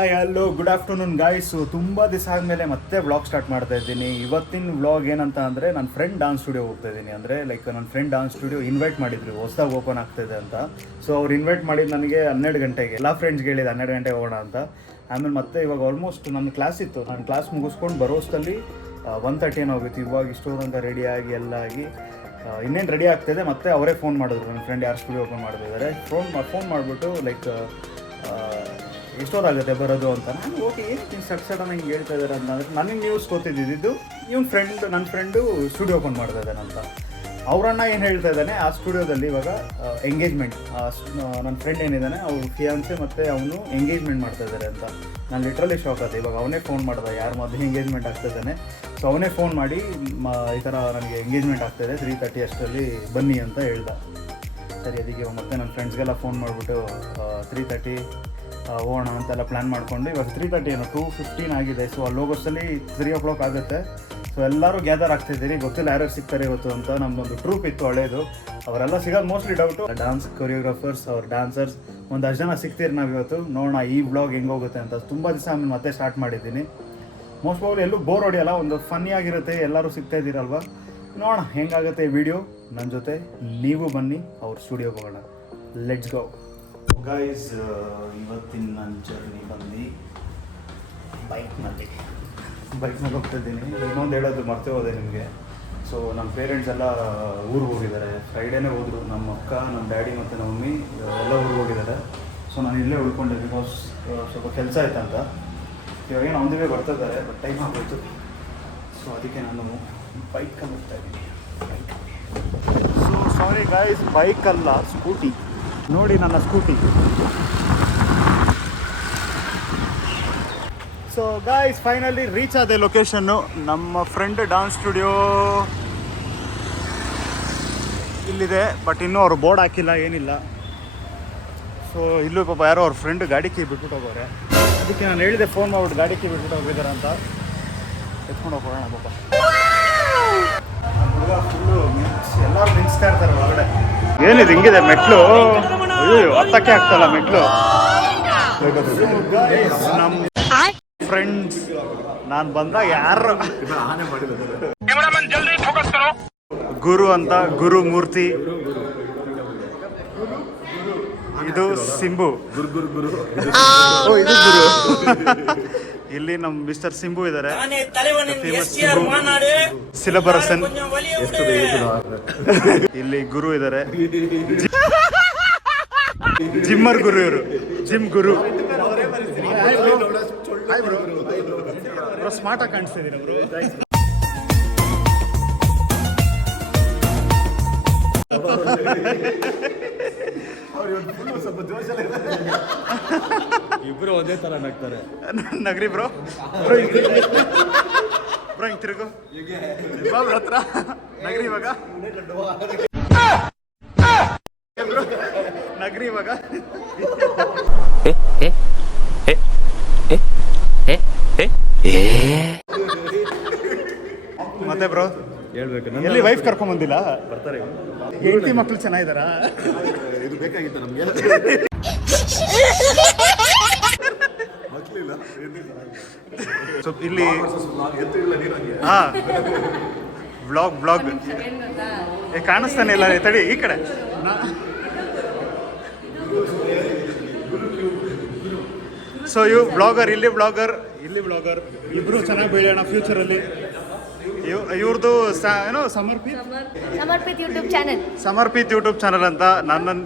Hi hello good afternoon guys. ತುಂಬ ದಿವಸ ಆದಮೇಲೆ ಮತ್ತೆ ವ್ಲಾಗ್ ಸ್ಟಾರ್ಟ್ ಮಾಡ್ತಾ ಇದ್ದೀನಿ. ಇವತ್ತಿನ ವ್ಲಾಗ್ ಏನಂತ ಅಂದರೆ ನನ್ನ ಫ್ರೆಂಡ್ ಡಾನ್ಸ್ ಸ್ಟುಡಿಯೋ ಹೋಗ್ತಾ ಇದ್ದೀನಿ. ಅಂದರೆ ಲೈಕ್ ನನ್ನ ಫ್ರೆಂಡ್ ಡಾನ್ಸ್ ಸ್ಟುಡಿಯೋ ಇನ್ವೈಟ್ ಮಾಡಿದ್ರು, ಹೊಸದಾಗಿ ಓಪನ್ ಆಗ್ತಾಯಿದೆ ಅಂತ. ಸೊ ಅವ್ರು ಇನ್ವೈಟ್ ಮಾಡಿದ್ದು ನನಗೆ 12 ಗಂಟೆಗೆ. ಎಲ್ಲ ಫ್ರೆಂಡ್ಸ್ಗೆ ಹೇಳಿದೆ 12 ಗಂಟೆಗೆ ಹೋಗೋಣ ಅಂತ. ಆಮೇಲೆ ಮತ್ತೆ ಇವಾಗ ಆಲ್ಮೋಸ್ಟ್ ನನ್ನ ಕ್ಲಾಸ್ ಇತ್ತು, ನಾನು ಕ್ಲಾಸ್ ಮುಗಿಸ್ಕೊಂಡು ಬರೋಷ್ಟಲ್ಲಿ 1:30 ಏನೋ ಹೋಗಿತ್ತು. ಇವಾಗ ಇಷ್ಟೊಂದು ರೆಡಿಯಾಗಿ ಎಲ್ಲ ಆಗಿ ಇನ್ನೇನು ರೆಡಿ ಆಗ್ತಾಯಿದೆ. ಮತ್ತೆ ಅವರೇ ಫೋನ್ ಮಾಡಿದ್ರು, ನನ್ನ ಫ್ರೆಂಡ್ ಯಾರು ಸ್ಟುಡಿಯೋ ಓಪನ್ ಮಾಡ್ತಿದ್ದಾರೆ. ಫೋನ್ ಮಾಡಿಬಿಟ್ಟು ಲೈಕ್ ಎಷ್ಟೊತ್ತಾಗುತ್ತೆ ಬರೋದು ಅಂತ. ನಾನು ಓಕೆ ಏನು ನೀವು ಸಡನ್ ಹಿಂಗೆ ಹೇಳ್ತಾ ಇದ್ದಾರೆ ಅಂತಂದರೆ ನನಗೆ ನ್ಯೂಸ್ ಗೊತ್ತಿದ್ದಿದ್ದು ನನ್ನ ಫ್ರೆಂಡು ಸ್ಟುಡಿಯೋ ಓಪನ್ ಮಾಡ್ತಾ ಇದ್ದಾನೆ ಅಂತ. ಅವರನ್ನ ಏನು ಹೇಳ್ತಾ ಇದ್ದಾನೆ, ಆ ಸ್ಟುಡಿಯೋದಲ್ಲಿ ಇವಾಗ ಎಂಗೇಜ್ಮೆಂಟ್, ನನ್ನ ಫ್ರೆಂಡ್ ಏನಿದ್ದಾನೆ ಅವ್ರು ಫಿಯಾನ್ಸೆ ಮತ್ತು ಅವನು ಎಂಗೇಜ್ಮೆಂಟ್ ಮಾಡ್ತಾ ಇದ್ದಾರೆ ಅಂತ. ನಾನು ಲಿಟ್ರಲಿ ಶಾಕ್ ಆದೆ. ಇವಾಗ ಅವನೇ ಫೋನ್ ಮಾಡ್ದೆ, ಯಾರು ಮೊದಲು ಎಂಗೇಜ್ಮೆಂಟ್ ಆಗ್ತಾಯಿದ್ದಾನೆ. ಸೊ ಅವನೇ ಫೋನ್ ಮಾಡಿ ಈ ಥರ ನನಗೆ ಎಂಗೇಜ್ಮೆಂಟ್ ಆಗ್ತಾಯಿದೆ 3:30 ಅಷ್ಟರಲ್ಲಿ ಬನ್ನಿ ಅಂತ ಹೇಳ್ದ. ಸರಿ, ಅದಕ್ಕೆ ಮತ್ತೆ ನನ್ನ ಫ್ರೆಂಡ್ಸ್ಗೆಲ್ಲ ಫೋನ್ ಮಾಡಿಬಿಟ್ಟು 3:30 ಹೋಗೋಣ ಅಂತೆಲ್ಲ ಪ್ಲ್ಯಾನ್ ಮಾಡಿಕೊಂಡು ಇವಾಗ 3:30 ಏನೋ 2:15 ಆಗಿದೆ. ಸೊ ಅಲ್ಲಿ ಹೋಗೋಷ್ಟಲ್ಲಿ 3 o'clock ಆಗುತ್ತೆ. ಸೊ ಎಲ್ಲರೂ ಗ್ಯಾದರ್ ಆಗ್ತಿದ್ದೀರಿ, ಗೊತ್ತಿಲ್ಲ ಯಾರ್ಯಾರು ಸಿಗ್ತಾರೆ ಇವತ್ತು ಅಂತ. ನಮ್ಮದೊಂದು ಟ್ರೂಪ್ ಇತ್ತು ಹಳೇದು, ಅವರೆಲ್ಲ ಸಿಗೋದು ಮೋಸ್ಟ್ಲಿ ಡೌಟು. ಡಾನ್ಸ್ ಕೊರಿಯೋಗ್ರಾಫರ್ಸ್, ಅವ್ರ ಡಾನ್ಸರ್ಸ್ ಒಂದಷ್ಟು ಜನ ಸಿಗ್ತೀರಿ ನಾವು ಇವತ್ತು. ನೋಡೋಣ ಈ ವ್ಲಾಗ್ ಹೆಂಗೆ ಹೋಗುತ್ತೆ ಅಂತ. ತುಂಬ ದಿವಸ ಆಮೇಲೆ ಮತ್ತೆ ಸ್ಟಾರ್ಟ್ ಮಾಡಿದ್ದೀನಿ. ಮೋಸ್ಟ್ ಪ್ರಾಬ್ಲಿ ಎಲ್ಲೂ ಬೋರ್ ಹೊಡಿಯಲ್ಲ, ಒಂದು ಫನ್ನಿ ಆಗಿರುತ್ತೆ, ಎಲ್ಲರೂ ಸಿಗ್ತಾ ಇದ್ದೀರಲ್ವ. ನೋಡೋಣ ಹೆಂಗಾಗುತ್ತೆ ಈ ವಿಡಿಯೋ. ನನ್ನ ಜೊತೆ ನೀವು ಬನ್ನಿ, ಅವ್ರ ಸ್ಟುಡಿಯೋಗೆ ಹೋಗೋಣ. Let's go guys. ಇವತ್ತಿನ ನನ್ನ ಜರ್ನಿ ಬಂದು ಬೈಕ್ನಲ್ಲಿ ಹೋಗ್ತಾಯಿದ್ದೀನಿ. ಇನ್ನೊಂದು ಹೇಳೋದು ಮರ್ತೇ ಹೋದೆ ನಿಮಗೆ. ಸೊ ನಮ್ಮ ಪೇರೆಂಟ್ಸ್ ಎಲ್ಲ ಊರಿಗೆ ಹೋಗಿದ್ದಾರೆ, ಫ್ರೈಡೇನೇ ಹೋದರು. ನಮ್ಮ ಅಕ್ಕ, ನಮ್ಮ ಡ್ಯಾಡಿ ಮತ್ತು ನಮ್ಮ ಮಮ್ಮಿ ಎಲ್ಲ ಊರಿಗೆ ಹೋಗಿದ್ದಾರೆ. ಸೊ ನಾನು ಇಲ್ಲೇ ಉಳ್ಕೊಂಡೆ, ಬಿಕಾಸ್ ಸ್ವಲ್ಪ ಕೆಲಸ ಆಯ್ತಂತ. ಇವಾಗ ಏನು ಒಂದೇ ಬರ್ತಾ ಇದ್ದಾರೆ, ಬಟ್ ಟೈಮ್ ಆಗೋಯ್ತು. ಸೊ ಅದಕ್ಕೆ ನಾನು ಬೈಕಲ್ಲಿ ಹೋಗ್ತಾ ಇದ್ದೀನಿ. ಸೊ ಸಾರಿ ಗಾಯ್ಸ್, ಬೈಕಲ್ಲ ಸ್ಕೂಟಿ. ನೋಡಿ ನನ್ನ scooty. So guys finally reach ಆದ ಲೊಕೇಶನ್ನು. ನಮ್ಮ ಫ್ರೆಂಡ್ ಡಾನ್ಸ್ ಸ್ಟುಡಿಯೋ ಇಲ್ಲಿದೆ, ಬಟ್ ಇನ್ನೂ ಅವ್ರು ಬೋರ್ಡ್ ಹಾಕಿಲ್ಲ, ಏನಿಲ್ಲ. ಸೊ ಇಲ್ಲೂ ಪಾಪ ಯಾರೋ ಅವ್ರ ಫ್ರೆಂಡ್ ಗಾಡಿ ಕೀ ಬಿಟ್ಬಿಟ್ಟು ಹೋಗೋರೆ. ಅದಕ್ಕೆ ನಾನು ಹೇಳಿದೆ ಫೋನ್ ಮಾಡ್ಬಿಟ್ಟು ಗಾಡಿ ಕೀ ಬಿಟ್ಬಿಟ್ಟು ಹೋಗಿದ್ದಾರೆ ಅಂತ. ಎತ್ಕೊಂಡು ಹೋಗೋಣ ಪಾಪ. ಹುಡುಗ ಫುಲ್ಲು ಎಲ್ಲರೂ ನಿಲ್ಲಿಸ್ತಾ ಇರ್ತಾರೆ ಹೊರಗಡೆ. ಏನಿದೆ ಹಿಂಗಿದೆ ಮೆಟ್ಲು, ಹತ್ತಕ್ಕೆ ಆಗ್ತಲ್ಲ ಮೆಟ್ಲು. ನಮ್ಮ ಫ್ರೆಂಡ್ಸ್ ನಾನು ಬಂದಾಗ ಯಾರು ಗುರು ಅಂತ, ಗುರು ಮೂರ್ತಿ, ಇದು ಸಿಂಬು, ಇದು ಗುರು. ಇಲ್ಲಿ ನಮ್ಮ ಮಿಸ್ಟರ್ ಸಿಂಬು ಇದ್ದಾರೆ, ಫೇಮಸ್ ಸಿಂಬು ಸಿಲಬರಸನ್. ಇಲ್ಲಿ ಗುರು ಇದ್ದಾರೆ, ಜಿಮ್ಮರ್ ಗುರು. ಇವರು ಜಿಮ್ ಗುರು. ಸ್ಮಾರ್ಟ್ ಆಗಿ ಕಾಣಿಸ್ತಿದ್ದೀರ ಅವರು. ಇಬ್ರು ಒಂದೇ ತರ ನಗ್ತಾರೆ. ನಗರಿ ಬ್ರೋ. ಬ್ರೋ ಹಿಂಗ್ ತಿರುಗು ಹತ್ರ ನಗರಿ ಇವಾಗ. ನಗರಿ ಇವಾಗ. ಮತ್ತೆ ಬ್ರೋ ಹೇಳ್ಬೇಕು, ಎಲ್ಲಿ ವೈಫ್ ಕರ್ಕೊಂಡ್ ಬಂದಿಲ್ಲ? ಬರ್ತಾರೆ. ಹೆಂಡತಿ ಮಕ್ಳು ಚೆನ್ನಾಗಿದ್ದಾರಾ? ಇದು ಬೇಕಾಗಿತ್ತು ನಮ್ಗೆ. ಸೊ ಇಲ್ಲಿ ಹಾ ವ್ಲಾಗ್ ಕಾಣಿಸ್ತಾನೆ ಇಲ್ಲ. ತಡಿ ಈ ಕಡೆ. ಸೊ ಇವು ಬ್ಲಾಗರ್, ಇಲ್ಲಿ ಬ್ಲಾಗರ್, ಇಲ್ಲಿ ಬ್ಲಾಗರ್. ಇಬ್ರು ಚೆನ್ನಾಗಿ ಬೆಳೆಯೋಣ ಫ್ಯೂಚರಲ್ಲಿ. ಇವ್ರದ್ದು ಏನೋ ಸಮರ್ಪಿತ್ ಯೂಟ್ಯೂಬ್ ಚಾನಲ್ ಅಂತ.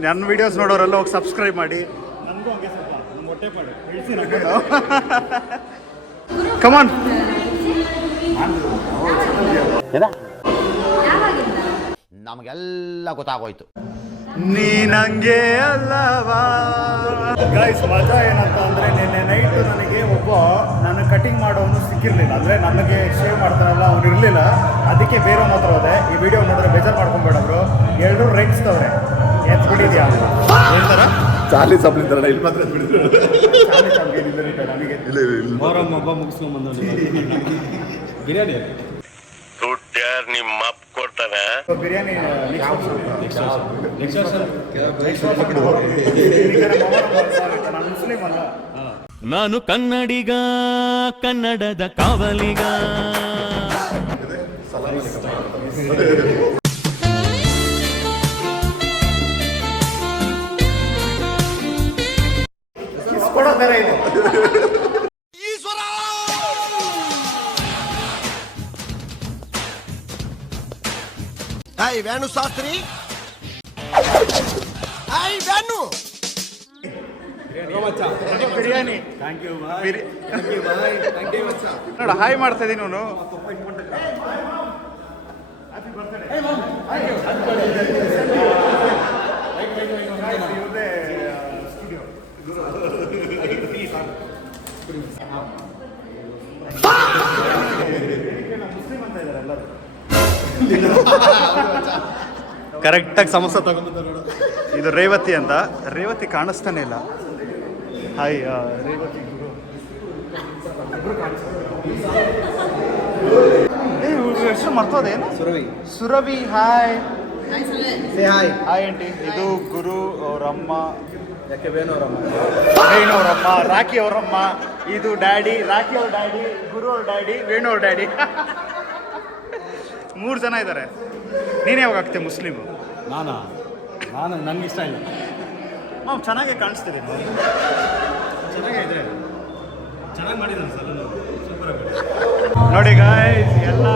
ನನ್ನ ವಿಡಿಯೋಸ್ ನೋಡೋರೆಲ್ಲ ಹೋಗಿ ಸಬ್ಸ್ಕ್ರೈಬ್ ಮಾಡಿ. ನನಗೂ ಹಂಗೆ ಸ್ವಲ್ಪ ನಮ್ಮ ಹೊಟ್ಟೆ ಮಾಡಿ ಹೇಳ್ತೀನಿ ನಮ್ಮದು. ಕಮಾನ್. ನಮಗೆಲ್ಲ ಗೊತ್ತಾಗೋಯ್ತು. ನೀನಂಗೆ ಅಲ್ಲವಾ. ಗೈಸ್ ಮಜಾ ಏನಂತ ಅಂದರೆ, ನಿನ್ನೆ ನೈಟು ನನಗೆ ಒಬ್ಬ ನನ್ನ ಕಟಿಂಗ್ ಮಾಡೋನು ಸಿಕ್ಕಿರಲಿಲ್ಲ. ಅಂದರೆ ನನಗೆ ಶೇವ್ ಮಾಡ್ತಾರಲ್ಲ ಅವ್ನು ಇರಲಿಲ್ಲ. ಅದಕ್ಕೆ ಬೇರೆ ಮಾತ್ರ ಹೋದೆ. ಈ ವಿಡಿಯೋ ನೋಡಿದ್ರೆ ಬೇಜಾರು ಮಾಡ್ಕೊಂಬೇಡಬ್ರು. ಎಲ್ಲರೂ ರೇಗಿಸ್ತವ್ರೆ, ಎತ್ ಬಿಟ್ಟಿದ್ಯಾ ಹೇಳ್ತಾರ. ಚಾರ್ಲಿ ಚಾಪ್ಲಿನ್ ತರ ಇಲ್ಲಿ ಮಾತ್ರ ನನಗೆ ಹಬ್ಬ ಮುಗಿಸ್ಕೊಂಡ್ ಬಂದ ಬಿರಿಯಾನಿ ಯಾರು ನಿಮ್ಮ ಅಪ್ಪ ಕೊಡ್ತಾನೆ ಬಿರಿಯಾನಿ. ನೆಕ್ಸ್ಟ್ ವರ್ಷ ನಾನು ಮುಸ್ಲಿಮ್ ಅಲ್ಲ. ನಾನು ಕನ್ನಡಿಗ, ಕನ್ನಡದ ಕಾವಲಿಗ. ಕೊಡೋ ಥರ ಇದೆ. Hi van Shastri, hi van. Biryani ನೋಡ ಹಾಯ್ ಮಾಡ್ತಾ ಇದೀನಿ ಅವನು. ಕರೆಕ್ಟಾಗಿ ಸಮೋಸ ತಗೊಂಡ್ಬಂದ. ಇದು ರೇವತಿ ಅಂತ. ರೇವತಿ ಕಾಣಿಸ್ತಾನೆ ಇಲ್ಲ. ಹಾಯ್ ರೇವತಿ ಗುರು. ಹೆಸರು ಮರ್ತೋದೇನು? ಸುರಭಿ. Hi hi aunty. ಇದು ಗುರು ಅವರಮ್ಮ, ವೇಣು ಅವರಮ್ಮ, ರಾಖಿ ಅವರಮ್ಮ. ಇದು ಡ್ಯಾಡಿ, ರಾಖಿ ಅವ್ರ ಡ್ಯಾಡಿ, ಗುರು ಅವ್ರ ಡ್ಯಾಡಿ, ವೇಣು ಅವ್ರ ಡ್ಯಾಡಿ. 3 ಜನ ಇದ್ದಾರೆ. ನೀನೇ ಯಾವಾಗ ಆಗ್ತೀಯ ಮುಸ್ಲಿಮು? ನಾನು ನನಗೆ ಇಷ್ಟ ಇಲ್ಲ. ನಾವು ಚೆನ್ನಾಗೇ ಕಾಣಿಸ್ತೀರಿ. ಚೆನ್ನಾಗಿದೆ, ಚೆನ್ನಾಗಿ ಮಾಡಿದ್ದಾನೆ ಸರ್, ಸೂಪರ್ ಆಗಿ. ನೋಡಿ ಗಾಯ್ಸ್, ಎಲ್ಲ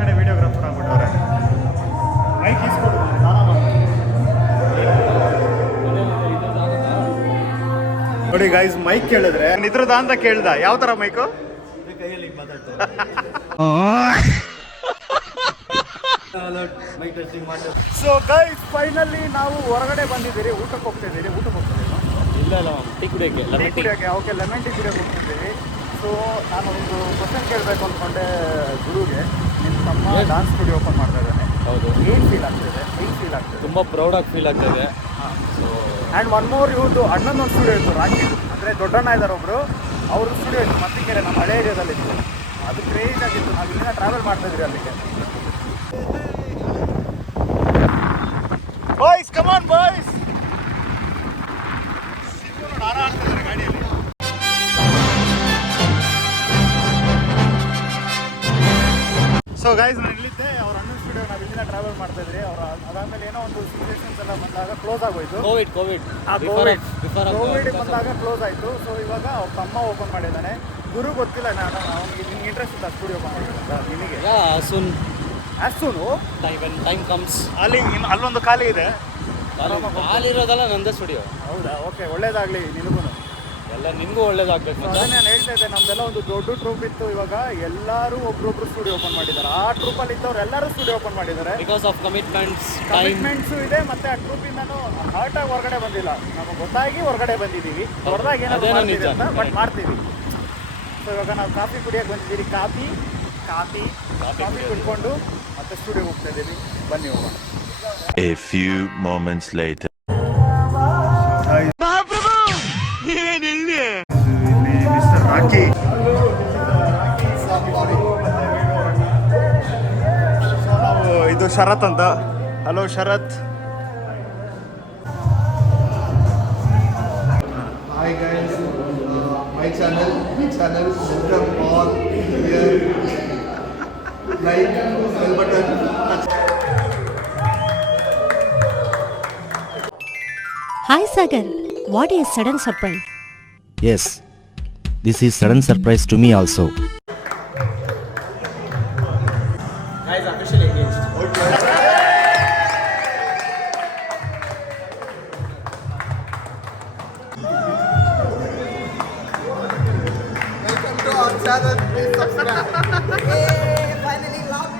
ಕಡೆ ವಿಡಿಯೋಗ್ರಾಫರ್ ಆಗ್ಬಿಟ್ಟವ್ರೆ. ಮೈಕ್ ಇಸ್ಕೊಡು, ನೋಡಿ ಗಾಯ್ಸ್, ಮೈಕ್ ಕೇಳಿದ್ರೆ ಇದ್ರದ ಅಂತ ಕೇಳ್ದ. ಯಾವ ತರ ಮೈಕು? ಕೈಯಲ್ಲಿ ಮಾತಾಡ್ತಾರೆ. ಸೊ ಗೈಸ್, ಫೈನಲಿ ನಾವು ಹೊರಗಡೆ ಬಂದಿದ್ದೀರಿ. ಊಟಕ್ಕೆ ಹೋಗ್ತಿದ್ದೀರಿ. ಇಲ್ಲ ಟೀ ಕುಡಿಯೋಕ್ಕೆ, ಓಕೆ, ಲೆಮನ್ ಟೀ ಕುಡಿಯೋಕೆ ಹೋಗ್ತಿದ್ದೀರಿ. ಸೊ ನಾನೊಂದು ಕ್ವಶನ್ ಕೇಳಬೇಕು ಅಂದ್ಕೊಂಡೆ ಗುರುಗೆ. ನಿಮ್ಮ ತಮ್ಮ ಡಾನ್ಸ್ ಸ್ಟುಡಿಯೋ ಓಪನ್ ಮಾಡ್ತಾ ಇದ್ದಾನೆ. ಹೌದು. ಏನು ಫೀಲ್ ಆಗ್ತಿದೆ? ತುಂಬ ಪ್ರೌಡಾಗಿ ಫೀಲ್ ಆಗ್ತಾಯಿದೆ. ಆ್ಯಂಡ್ ಒನ್ ಮೋರ್, ಇವ್ರದ್ದು ಅಣ್ಣನೊಂದು ಸ್ಟುಡಿಯೋ ಇತ್ತು, ರಾಕಿದು. ಅಂದರೆ ದೊಡ್ಡಣ್ಣ ಇದ್ದಾರೆ ಒಬ್ಬರು, ಅವ್ರದ್ದು ಸ್ಟುಡಿಯೋ ಇತ್ತು ಮತ್ತಿಕೆರೆ, ನಮ್ಮ ಹಳೆ ಏರಿಯಾದಲ್ಲಿ ಇತ್ತು. ಅದು ಕ್ರೇಜ್ ಆಗಿತ್ತು. ನಾವು ಇಲ್ಲಿಂದ ಟ್ರಾವೆಲ್ ಮಾಡ್ತಾಯಿದ್ರಿ ಅಲ್ಲಿಗೆ. ಬಾಯ್ಸ್, ಕಮಾನ್ ಬಾಯ್ಸ್. ಗಾಡಿಯಲ್ಲಿ. ಸೊ ಗೈಸ್, ನಾನು ಇಲ್ಲಿದ್ದೆ. ಅವ್ರ ಅಣ್ಣನ ಸ್ಟುಡಿಯೋ ನಾವು ಇಲ್ಲಿಂದ ಟ್ರಾವೆಲ್ ಮಾಡ್ತಾಯಿದ್ರಿ. ಅವ್ರು ಅದಾದಮೇಲೆ ಏನೋ ಒಂದು ಸಿಚುವೇಶನ್ಸ್ ಎಲ್ಲ ಬಂದಾಗ ಕ್ಲೋಸ್ ಆಗೋಯ್ತು. ಕೋವಿಡ್ ಬಂದಾಗ ಕ್ಲೋಸ್ ಆಯಿತು. ಸೊ ಇವಾಗ ಅವ್ರ ತಮ್ಮ ಓಪನ್ ಮಾಡಿದ್ದಾನೆ. ಗುರು ಗೊತ್ತಿಲ್ಲ, ನಾನು ಅವ್ನಿಗೆ ನಿಮ್ಗೆ ಇಂಟ್ರೆಸ್ಟ್ ಇಲ್ಲ ಸ್ಟುಡಿಯೋ ಓಪನ್ ಮಾಡಿದ್ದಂತ ನಿನಗೆ? ಅಷ್ಟೂನು ಟೈಮ್ ಕಮ್ಸ್. ಅಲ್ಲೊಂದು ಖಾಲಿ ಇದೆ. ಅಲ್ಲಿರೋದಲ್ಲ ನಂದೇ ಸ್ಟುಡಿಯೋ. ಹೌದಾ? ಓಕೆ, ಒಳ್ಳೇದಾಗಲಿ ನಿನಗೂ. ಎಲ್ಲ ನಿಮಗೂ ಒಳ್ಳೇದಾಗಬೇಕು. ಅದೇ ನಾನು ಹೇಳ್ತಾ ಇದ್ದೆ, ನಮ್ದೆಲ್ಲ ಒಂದು ದೊಡ್ಡ ಟ್ರೂಪ್ ಇತ್ತು. ಇವಾಗ ಎಲ್ಲರೂ ಒಬ್ರೊಬ್ರು ಸ್ಟುಡಿಯೋ ಓಪನ್ ಮಾಡಿದ್ದಾರೆ. ಆ ಟ್ರೂಪಲ್ಲಿ ಇದ್ದವ್ರು ಎಲ್ಲರೂ ಸ್ಟುಡಿಯೋ ಓಪನ್ ಮಾಡಿದ್ದಾರೆ. ಬಿಕಾಸ್ ಆಫ್ ಕಮಿಟ್ಮೆಂಟ್ಸು ಇದೆ. ಮತ್ತೆ ಆ ಟ್ರೂಪಿಂದನೂ ಹಾರ್ಟಾಗಿ ಹೊರಗಡೆ ಬಂದಿಲ್ಲ. ನಮಗೆ ಗೊತ್ತಾಗಿ ಹೊರಗಡೆ ಬಂದಿದ್ದೀವಿ. ಹೊರದಾಗಿ ಏನಾದ್ರು ಮಾಡ್ತೀವಿ ಅಂತ, ಬಟ್ ಮಾಡ್ತೀವಿ. ಸೊ ಇವಾಗ ನಾವು ಕಾಫಿ ಕುಡಿಯೋಕೆ ಬಂದಿದ್ದೀರಿ. ಕಾಫಿ ಕುಡ್ಕೊಂಡು ಮತ್ತೆ ಸ್ಟುಡಿಯೋ ಹೋಗ್ತಾ ಇದ್ದೀವಿ. ಬನ್ನಿ ಹೋಗೋಣ. A few moments later. Mister Rocky. ಇದು ಶರತ್ ಅಂತ. Hello Sharath. Hi guys, my channel, welcome all here. Like, bell button. Hi Sagar, what is sudden surprise? Yes, this is sudden surprise to me also. Guys, officially engaged. Welcome to our channel, please subscribe. Finally locked.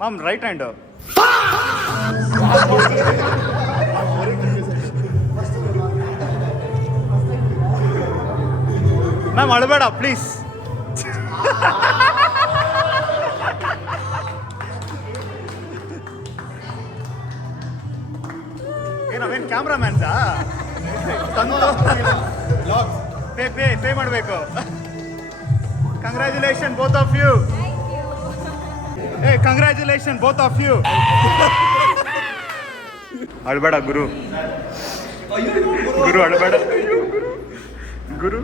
Ma'am, right hand. Ma'am ಅಳಬೇಡ please. ಏನಾವೇನು ಕ್ಯಾಮ್ರಾಮ್ಯಾನ್ಸಾ? ತಂದು pay ಮಾಡಬೇಕು. Congratulation both of you. ಏ congratulation both of you. ಅಳ್ಬೇಡ ಗುರು, ಗುರು ಅಳ್ಬೇಡ ಗುರು.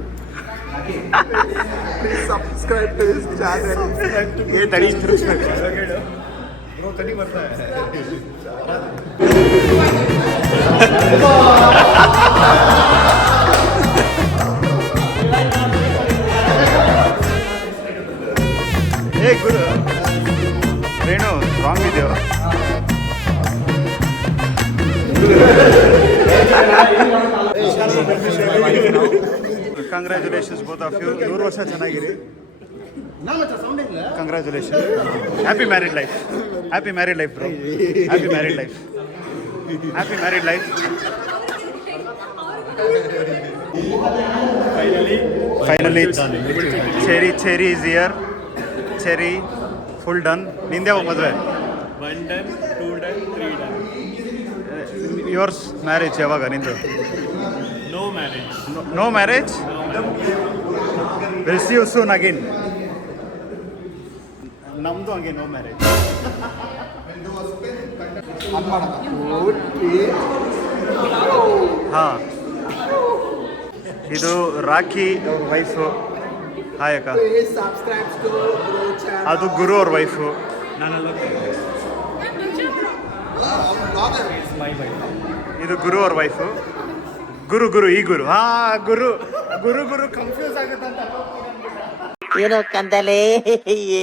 Please subscribe to this channel. ಏ ತಡಿ ತಿರುಗಿಸ್ಬೇಕು. ಏ ಗುರು ರೇಣು ರಾಂಗ್ ಇದೆಯೋ? Congratulations both of you. 100 ವರ್ಷ ಚೆನ್ನಾಗಿರಿ. Congratulation. Happy married life. Happy married life bro. Happy married life. Happy married life. Finally Cherry is here. Cherry full done. ನಿಂದೆ ಹೋಗಿ ಮದುವೆ? 1 done, 2 done, 3 done. Yours marriage ಯಾವಾಗ ನಿಂದು? No marriage. No marriage? Will see you soon again. ನಮ್ದು ಹಂಗೆ no marriage. ಹಾಂ, ಇದು ರಾಖಿ ಅವ್ರ ವೈಫು. ಹಾಯ್ ಅಕ್ಕ. Please subscribe to Guru channel. ಅದು ಗುರು ಅವ್ರ ವೈಫು. ಇದು ಗುರು ಅವ್ರ ವೈಫು. ಗುರು ಗುರು ಈ ಗುರು. ಹಾ ಗುರು ಗುರು ಗುರು ಕನ್ಫ್ಯೂಸ್ ಆಗುತ್ತಂತ. ಏನೋ ಕಂದಲೆ,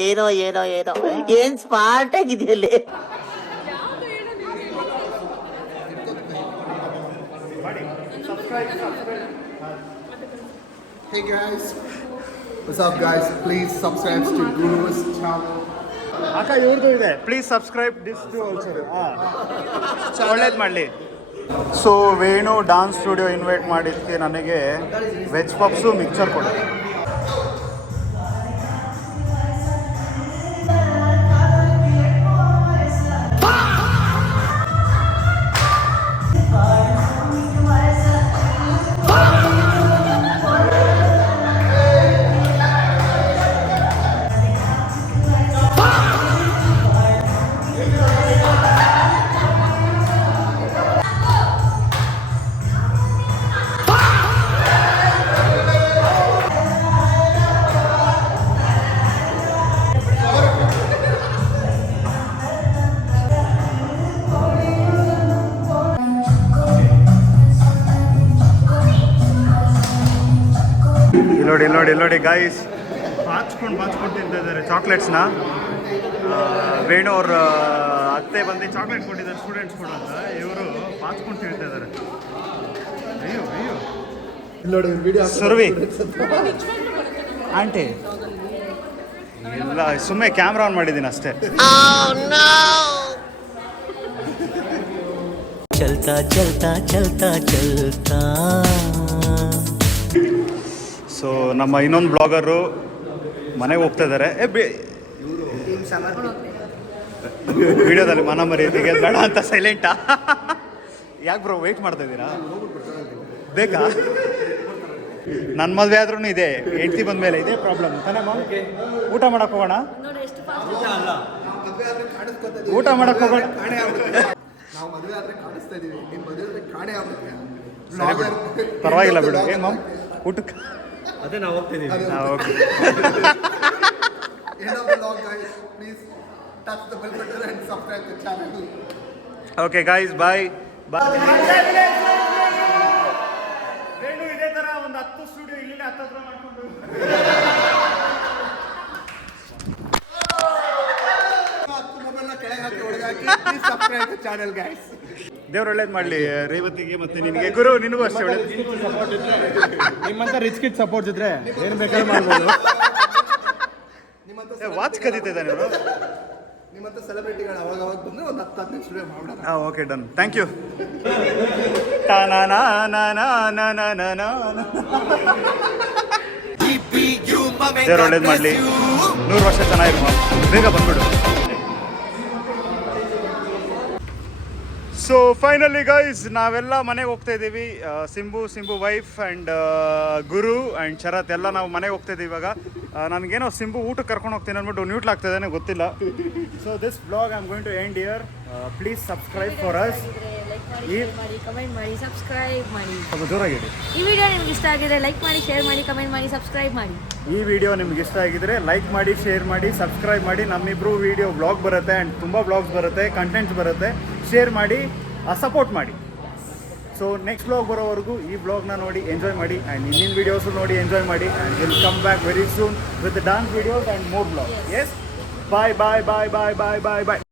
ಏನೋ ಏನೋ ಏನೋ ಏನ್ smart ಆಗಿದೆಯಲ್ಲಿ. Hey guys, what's up guys? Please subscribe to Guru's channel. ಅಕ್ಕ ಇವ್ರದ್ದು ಇದೆ. Please subscribe this too also. ಹಾಂ, ಒಳ್ಳೇದು ಮಾಡಲಿ. So Venu dance studio invite ಮಾಡಿದ್ದಕ್ಕೆ ನನಗೆ ವೆಜ್ ಪಪ್ಸು ಮಿಕ್ಸರ್ ಕೊಡಿ. ನೋಡಿ ನೋಡಿ ನೋಡಿ ಗೈಸ್, ಬಾಚ್ಕೊಂಡು ತಿಂತಾ ಇದ್ದಾರೆ ಚಾಕ್ಲೇಟ್ಸ್ನ. ವೇಣು ಅವ್ರ ಅತ್ತೆ ಬಂದು ಚಾಕ್ಲೇಟ್ ಕೊಟ್ಟಿದ್ದಾರೆ ಸ್ಟೂಡೆಂಟ್ಸ್ ಕೂಡ ಅಂತ. ಇವರು ಬಾಚ್ಕೊಂಡು ತಿಂತಾ ಇದ್ದಾರೆ. ಅಯ್ಯೋ ಅಯ್ಯೋ. ನೋಡಿ ವಿಡಿಯೋ ಸುರವಿ ಆಂಟಿ ಇಲ್ಲ, ಸುಮ್ಮನೆ ಕ್ಯಾಮ್ರಾ ಆನ್ ಮಾಡಿದ್ದೀನಿ ಅಷ್ಟೇ. ಚಲ್ತಾ ಚಲ್ತಾ ಚಲ್ತಾ ಚಲ್ತಾ. ಸೊ ನಮ್ಮ ಇನ್ನೊಂದು ಬ್ಲಾಗರು ಮನೆಗೆ ಹೋಗ್ತಾ ಇದ್ದಾರೆ. ವಿಡಿಯೋದಲ್ಲಿ ಮನ ಮರ್ಯಾದೆಗೆ ಬೇಡ ಅಂತ ಸೈಲೆಂಟಾ? ಯಾಕೆ ಬ್ರೋ ವೆಯ್ಟ್ ಮಾಡ್ತಾ ಇದ್ದೀರಾ? ಬೇಕಾ? ನನ್ನ ಮದುವೆ ಆದ್ರೂ ಇದೆ, ಹೆಂಡ್ತಿ ಬಂದ ಮೇಲೆ ಇದೇ ಪ್ರಾಬ್ಲಮ್ ತಾನೇ ಮಾಮ್? ಊಟ ಮಾಡಕ್ಕೆ ಹೋಗೋಣ? ಊಟ ಮಾಡಕ್ಕೆ ಹೋಗೋಣ? ನಾವು ಮದುವೆ ಆದ್ರೆ ಕಾಣಿಸ್ತಾ ಇದೀವಿ, ನಿಮ್ಮ ಮದುವೆ ಆದ್ರೆ ಕಾಣೆ ಆಗುತ್ತೆ. ಸರಿ ಬಿಡು, ಪರವಾಗಿಲ್ಲ ಬಿಡು. ಏನು ಮಾಮ್ ಊಟಕ್ಕೆ? ಅದೇ ನಾವು ಹೋಗ್ತಿದ್ದೀವಿ. Okay. End of the vlog guys, please touch the bell button and subscribe the channel. Okay guys, bye bye. Venu ಇದೇ ಥರ ಒಂದು 10 ಸ್ಟುಡಿಯೋ ಇಲ್ಲಿಂದ ಹತ್ರ ಮಾಡ್ಕೊಂಡು ಮೊಬೈಲ್ನ ಕೆಳಗೆ ಹಾಕಿ ಒಳಗಾಕಿ. Please subscribe the channel guys. ದೇವ್ರು ಒಳ್ಳೇದು ಮಾಡಲಿ ರೇವತಿಗೆ ಮತ್ತೆ ನಿನಗೆ. ಗುರು ನಿನಗೂ ಅಷ್ಟೇ ಒಳ್ಳೇದು. ನಿಮ್ಮಂತ ರಿಚ್ ಕಿಡ್ ಸಪೋರ್ಟ್ ಇದ್ರೆ ಏನು ಬೇಕಾದ್ರೂ ಮಾಡ್ಬೋದು. ವಾಚ್ ಕದೀತಿದ್ದಾನೆ ಇವರು. ನಿಮ್ಮಂತ ಸೆಲೆಬ್ರಿಟಿಗಳು ಅವಾಗ ಬಂದ್ರೆ ಒಂದು 10-15 ಸ್ಟುಡಿಯೋ ಮಾಡೋಣ. ಹಾಂ ಓಕೆ ಡನ್, ಥ್ಯಾಂಕ್ ಯು. ದೇವ್ರು ಒಳ್ಳೇದು ಮಾಡಲಿ, 100 ವರ್ಷ ಚೆನ್ನಾಗಿರು. ಬೇಗ ಬಂದ್ಬಿಡು. ಸೊ ಫೈನಲಿ ಗೈಸ್ ನಾವೆಲ್ಲ ಮನೆಗೆ ಹೋಗ್ತಾ ಇದ್ದೀವಿ. Simbu wife and Guru and Sharath ಎಲ್ಲ ನಾವು ಮನೆಗೆ ಹೋಗ್ತಾ ಇದ್ದೀವಿ ಇವಾಗ. ನನಗೇನೋ ಸಿಂಬು ಊಟಕ್ಕೆ ಕರ್ಕೊಂಡು ಹೋಗ್ತೀನಿ ಅಂದ್ಬಿಟ್ಟು ನ್ಯೂಟ್ಲ್ ಆಗ್ತಾಯಿದ್ದಾನೆ ಗೊತ್ತಿಲ್ಲ. So this blog I am going to end year. Please subscribe for us. Comment ಮಾಡಿ ಸಬ್ಸ್ಕ್ರೈಬ್ ಮಾಡಿ. ಸ್ವಲ್ಪ ಜೋರಾಗಿ ಹೇಳಿ. ಈ ವಿಡಿಯೋ ನಿಮ್ಗೆ ಇಷ್ಟ ಆಗಿದ್ರೆ ಲೈಕ್ ಮಾಡಿ, ಶೇರ್ ಮಾಡಿ, ಕಮೆಂಟ್ ಮಾಡಿ, ಸಬ್ಸ್ಕ್ರೈಬ್ ಮಾಡಿ. ಈ ವಿಡಿಯೋ ನಿಮ್ಗೆ ಇಷ್ಟ ಆಗಿದ್ರೆ ಲೈಕ್ ಮಾಡಿ, ಶೇರ್ ಮಾಡಿ, ಸಬ್ಸ್ಕ್ರೈಬ್ ಮಾಡಿ. ನಮ್ಮಿಬ್ರು ವಿಡಿಯೋ ಬ್ಲಾಗ್ ಬರುತ್ತೆ ಆ್ಯಂಡ್ ತುಂಬ ಬ್ಲಾಗ್ಸ್ ಬರುತ್ತೆ, ಕಂಟೆಂಟ್ಸ್ ಬರುತ್ತೆ. ಶೇರ್ ಮಾಡಿ, ಸಪೋರ್ಟ್ ಮಾಡಿ. ಸೊ ನೆಕ್ಸ್ಟ್ ಬ್ಲಾಗ್ ಬರೋವರೆಗೂ ಈ ಬ್ಲಾಗ್ನ ನೋಡಿ ಎಂಜಾಯ್ ಮಾಡಿ ಆ್ಯಂಡ್ ಇನ್ನಿನ ವೀಡಿಯೋಸು ನೋಡಿ ಎಂಜಾಯ್ ಮಾಡಿ. And will come back very soon with dance videos and more blog. Yes, bye bye bye bye bye bye bye.